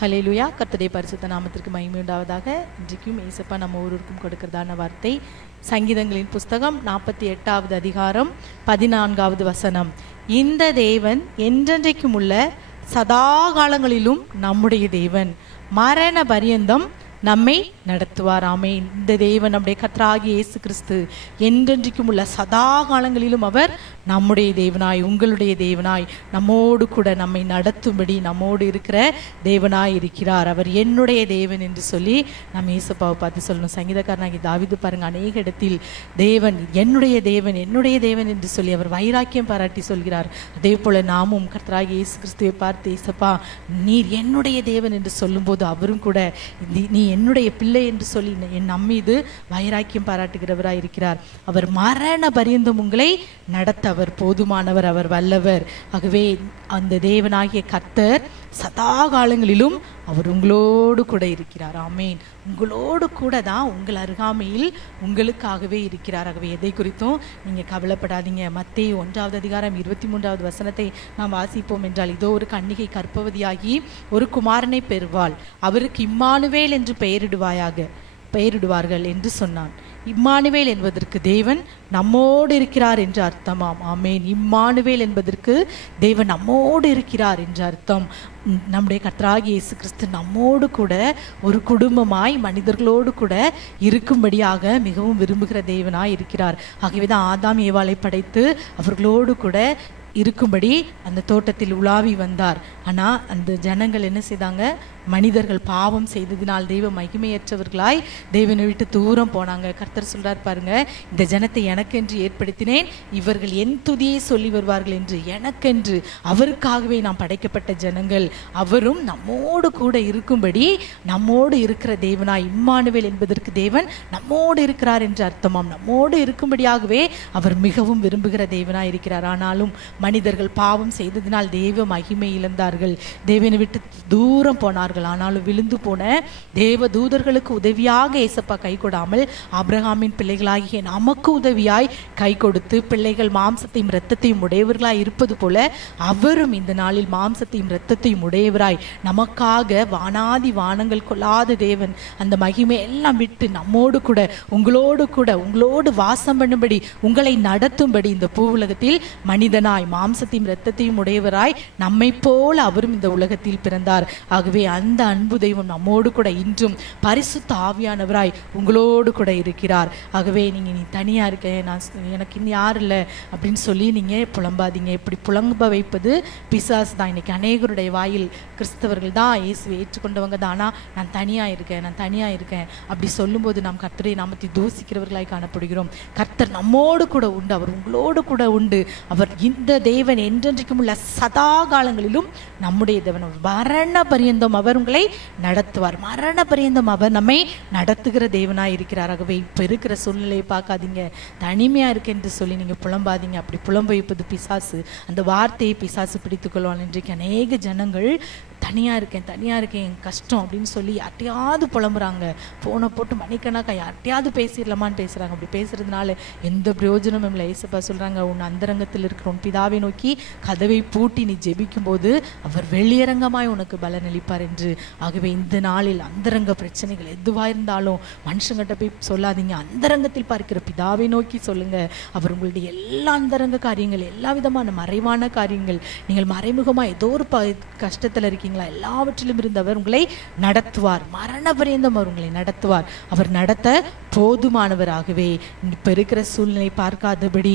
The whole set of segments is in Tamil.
ஹல்லேலூயா. கர்த்தருடைய பரிசுத்த நாமத்திற்கு மகிமை உண்டாவதாக. இன்றைக்கும் ஏசப்பா நம்ம ஒருவருக்கும் கொடுக்கிறதான வார்த்தை சங்கீதங்களின் புஸ்தகம் 48வது அதிகாரம் 14வது வசனம். இந்த தேவன் என்றென்றைக்கும் உள்ள சதா காலங்களிலும் நம்முடைய தேவன், மரண பரியந்தம் நம்மை நடத்துவார். ஆமென். இந்த தேவன் நம்முடைய கர்த்தராகிய இயேசு கிறிஸ்து என்றென்றைக்கும் உள்ள சதா காலங்களிலும் அவர் நம்முடைய தேவனாய், உங்களுடைய தேவனாய், நம்மோடு கூட நம்மை நடத்தும்படி நம்மோடு இருக்கிற தேவனாய் இருக்கிறார். அவர் என்னுடைய தேவன் என்று சொல்லி நம்ம இயேசுப்பாவை பார்த்து சொல்லணும். சங்கீதக்காரனாகி தாவீது பாருங்க, அநேக இடத்தில் தேவன் என்னுடைய தேவன் என்னுடைய தேவன் என்று சொல்லி அவர் வைராக்கியம் பாராட்டி சொல்கிறார். அதே போல நாமும் கர்த்தராகிய இயேசு கிறிஸ்துவை பார்த்து, இயேசப்பா நீர் என்னுடைய தேவன் என்று சொல்லும்போது அவரும் கூட நீ என்னுடைய பிள்ளை என்று சொல்லி என் நம்மீது வைராக்கியம் பாராட்டுகிறவராய் இருக்கிறார். அவர் மரண பரியந்தம் உங்களை நடத்த அவர் போதுமானவர், அவர் வல்லவர். ஆகவே அந்த தேவனாகிய கர்த்தர் சதா காலங்களிலும் அவர் உங்களோடு கூட இருக்கிறார். ஆமேன். உங்களோடு கூட தான், உங்கள் அருகாமையில் உங்களுக்காகவே இருக்கிறார். ஆகவே எதை குறித்தும் நீங்கள் கவலைப்படாதீங்க. மத்தேயு 1வது அதிகாரம் 23வது வசனத்தை நாம் வாசிப்போம் என்றால், இதோ ஒரு கன்னிகை கர்ப்பவதியாகி ஒரு குமாரனை பெறுவாள், அவருக்கு இம்மானுவேல் என்று பெயரிடுவார்கள் என்று சொன்னான். இம்மானுவேல் என்பதற்கு தேவன் நம்மோடு இருக்கிறார் என்று அர்த்தமாம். ஆமேன். இம்மானுவேல் என்பதற்கு தேவன் நம்மோடு இருக்கிறார் என்று அர்த்தம். நம்முடைய கர்த்தராகிய இயேசு கிறிஸ்து நம்மோடு கூட ஒரு குடும்பமாய் மனிதர்களோடு கூட இருக்கும்படியாக மிகவும் விரும்புகிற தேவனாய் இருக்கிறார். ஆகவே தான் ஆதாம் ஏவாளை படைத்து அவர்களோடு கூட இருக்கும்படி அந்த தோட்டத்தில் உலாவி வந்தார். ஆனால் அந்த ஜனங்கள் என்ன செய்தாங்க? மனிதர்கள் பாவம் செய்ததினால் தெய்வ மகிமையற்றவர்களாய் தேவனை விட்டு தூரம் போனாங்க. கர்த்தர் சொல்றார் பாருங்க, இந்த ஜனத்தை எனக்கென்று ஏற்படுத்தினேன், இவர்கள் என் துதியை சொல்லி வருவார்கள் என்று. எனக்கென்று, அவருக்காகவே நாம் படைக்கப்பட்ட ஜனங்கள். அவரும் நம்மோடு கூட இருக்கும்படி நம்மோடு இருக்கிற தேவனாய், இம்மானுவேல் என்பதற்கு தேவன் நம்மோடு இருக்கிறார் என்று அர்த்தமாம். நம்மோடு இருக்கும்படியாகவே அவர் மிகவும் விரும்புகிற தேவனாய் இருக்கிறார். ஆனாலும் மனிதர்கள் பாவம் செய்ததினால் தேவ மகிமை இழந்தார்கள், தேவனை விட்டு தூரம் போனார்கள். ஆனாலும் விழுந்து போன தேவ தூதர்களுக்கு உதவியாக ஏசப்பா கை கொடாமல் ஆபிரகாமின் பிள்ளைகளாகிய நமக்கு உதவியாய் கை கொடுத்து, பிள்ளைகள் மாம்சத்தையும் இரத்தத்தையும் உடையவர்களாய் இருப்பது போல அவரும் இந்த நாளில் மாம்சத்தையும் இரத்தத்தையும் உடையவராய் நமக்காக வானாதி வானங்கள் கொள்ளாத தேவன் அந்த மகிமை எல்லாம் விட்டு நம்மோடு கூட உங்களோடு வாசம் பண்ணும்படி, உங்களை நடத்தும்படி இந்த பூ உலகத்தில் மனிதனாய் மாம்சத்தையும் இரத்தத்தையும் உடையவராய் நம்மை போல அவரும் இந்த உலகத்தில் பிறந்தார். ஆகவே அந்த அன்பு தெய்வம் நம்மோடு கூட இன்றும் பரிசுத்த ஆவியானவராய் உங்களோடு கூட இருக்கிறார். ஆகவே நீ தனியா இருக்க, எனக்கு இன்னும் யார் இல்லை அப்படின்னு சொல்லி நீங்க புலம்பாதீங்க. இப்படி புலம்ப வைப்பது பிசாசு தான். இன்னைக்கு அநேகருடைய வாயில் கிறிஸ்தவர்கள் தான் இயேசுவை ஏற்றுக்கொண்டவங்க தான், ஆனால் நான் தனியா இருக்கேன் அப்படி சொல்லும்போது நாம் கர்த்தரை நாமத்தை தூசிக்கிறவர்களாய் காணப்படுகிறோம். கர்த்தர் நம்மோடு கூட உண்டு, அவர் உங்களோடு கூட உண்டு. அவர் இந்த தேவன் என்றென்றைக்கும் உள்ள சதா காலங்களிலும் நம்முடைய தேவன். மரண பரியந்தம் அவர் உங்களை நடத்துவார். மரண பரியந்தம் அவர் நம்மை நடத்துகிற தேவனாய் இருக்கிறார். ஆகவே இப்ப இருக்கிற சூழ்நிலையை பார்க்காதீங்க, தனிமையா இருக்கு என்று சொல்லி நீங்க புலம்பாதீங்க. அப்படி புலம்ப வைப்பது பிசாசு. அந்த வார்த்தையை பிசாசு பிடித்துக் கொள்வான். இன்றைக்கு அநேக ஜனங்கள் தனியா இருக்கேன் கஷ்டம் அப்படின்னு சொல்லி யார்ட்டையாவது புலம்புறாங்க. போனை போட்டு மணிக்கணக்கா யார்ட்டையாவது பேசிடலாமான்னு பேசுறாங்க. அப்படி பேசுறதுனால எந்த பிரயோஜனமும் இல்லை. ஏசப்பா சொல்றாங்க, உன் அந்தரங்கத்தில் இருக்கிற உன் பிதாவை நோக்கி கதவை பூட்டி நீ ஜெபிக்கும் போது அவர் வெளியரங்கமாய் உனக்கு பலனளிப்பார் என்று. ஆகவே இந்த நாளில் அந்தரங்க பிரச்சனைகள் எதுவாக இருந்தாலும் மனுஷங்கிட்ட போய் சொல்லாதீங்க. அந்தரங்கத்தில் பார்க்கிற பிதாவை நோக்கி சொல்லுங்க. அவர் உங்களுடைய எல்லா அந்தரங்க காரியங்கள், எல்லா விதமான மறைவான காரியங்கள், நீங்கள் மறைமுகமாக ஏதோ ஒரு கஷ்டத்தில் இருக்கீங்களா, எல்லாவற்றிலும் இருந்து அவர் உங்களை நடத்துவார். மரண பரியந்தம் அவர் உங்களை நடத்துவார். அவர் நடத்த போதுமானவராகவே. இப்ப இருக்கிற சூழ்நிலை பார்க்காதபடி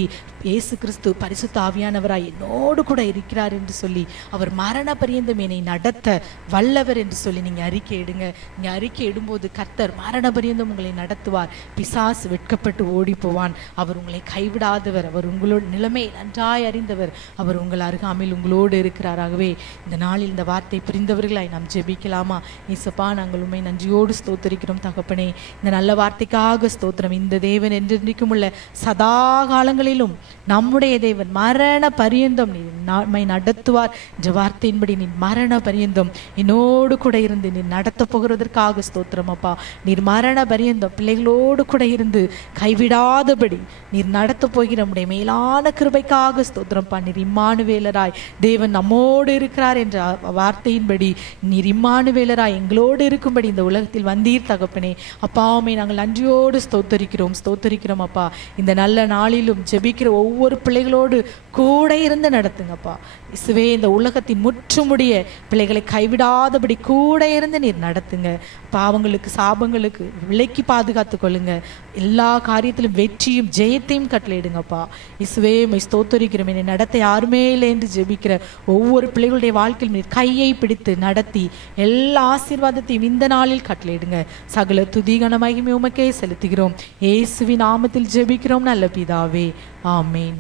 இயேசு கிறிஸ்து பரிசுத்த ஆவியானவராய் என்னோடு கூட இருக்கிறார் என்று சொல்லி அவர் மரண பரியந்தம் என்னை நடத்த வல்லவர் என்று சொல்லி நீங்க அறிக்கை இடுங்க. நீங்க அறிக்கை இடும்போது கர்த்தர் மரண பரியந்தம் உங்களை நடத்துவார். பிசாசு வெட்கப்பட்டு ஓடி போவான். அவர் உங்களை கைவிடாதவர், அவர் உங்களோட நிலைமை நன்றாய் அறிந்தவர், அவர் உங்கள் அருகாமையில் உங்களோடு இருக்கிறார். ஆகவே இந்த நாளில் இந்த வார்த்தை புரிந்தவர்களாய் நாம் ஜெபிக்கலாமா? இயேசப்பா, நாங்கள் உண்மை நன்றியோடு ஸ்தோத்திரிக்கிறோம் தகப்பனே. இந்த நல்ல வார்த்தைக்காக ஸ்தோத்திரம். இந்த தேவன் என்றென்றைக்கும் உள்ள சதா காலங்களிலும் நம்முடைய தேவன் மரண பரியந்தம் நீர் நம்மை நடத்துவார் என்ற வார்த்தையின்படி நீர் மரண பரியந்தம் என்னோடு கூட இருந்து நீர் நடத்த போகிறதற்காக ஸ்தோத்திரம் அப்பா. நீர் மரண பரியந்தம் பிள்ளைகளோடு கூட இருந்து கைவிடாதபடி நீர் நடத்த போகிற நம்முடைய மேலான கிருபைக்காக ஸ்தோத்திரம்ப்பா. நீர் இம்மானுவேலராய் தேவன் நம்மோடு இருக்கிறார் என்ற வார்த்தையின்படி நீர் இம்மானுவேலராய் எங்களோடு இருக்கும்படி இந்த உலகத்தில் வந்தீர் தகப்பனே. அப்பாவுமே நாங்கள் நன்றியோடு ஸ்தோத்தரிக்கிறோம் அப்பா. இந்த நல்ல நாளிலும் ஜெபிக்கிற ஒவ்வொரு பிள்ளைகளோடு கூட இருந்து நடத்துங்கப்பா. இசுவே இந்த உலகத்தின் முற்றுமுடிய பிள்ளைகளை கைவிடாதபடி கூட இருந்து நீர் நடத்துங்க. பாவங்களுக்கு சாபங்களுக்கு விலைக்கு பாதுகாத்து கொள்ளுங்க. எல்லா காரியத்திலும் வெற்றியும் ஜெயத்தையும் கட்டளையிடுங்கப்பா. இசுவே ஸ்தோத்தரிக்கிறோம். என்னை நடத்த யாருமே இல்லை என்று ஜெபிக்கிற ஒவ்வொரு பிள்ளைகளுடைய வாழ்க்கையில் நீர் கையை பிடித்து நடத்தி எல்லா ஆசீர்வாதத்தையும் இந்த நாளில் கட்டளையிடுங்க. சகல துதி கன மகிமை உமக்கே செலுத்துகிறோம். இயேசுவின் நாமத்தில் ஜெபிக்கிறோம் நல்ல பிதாவே, ஆமேன்.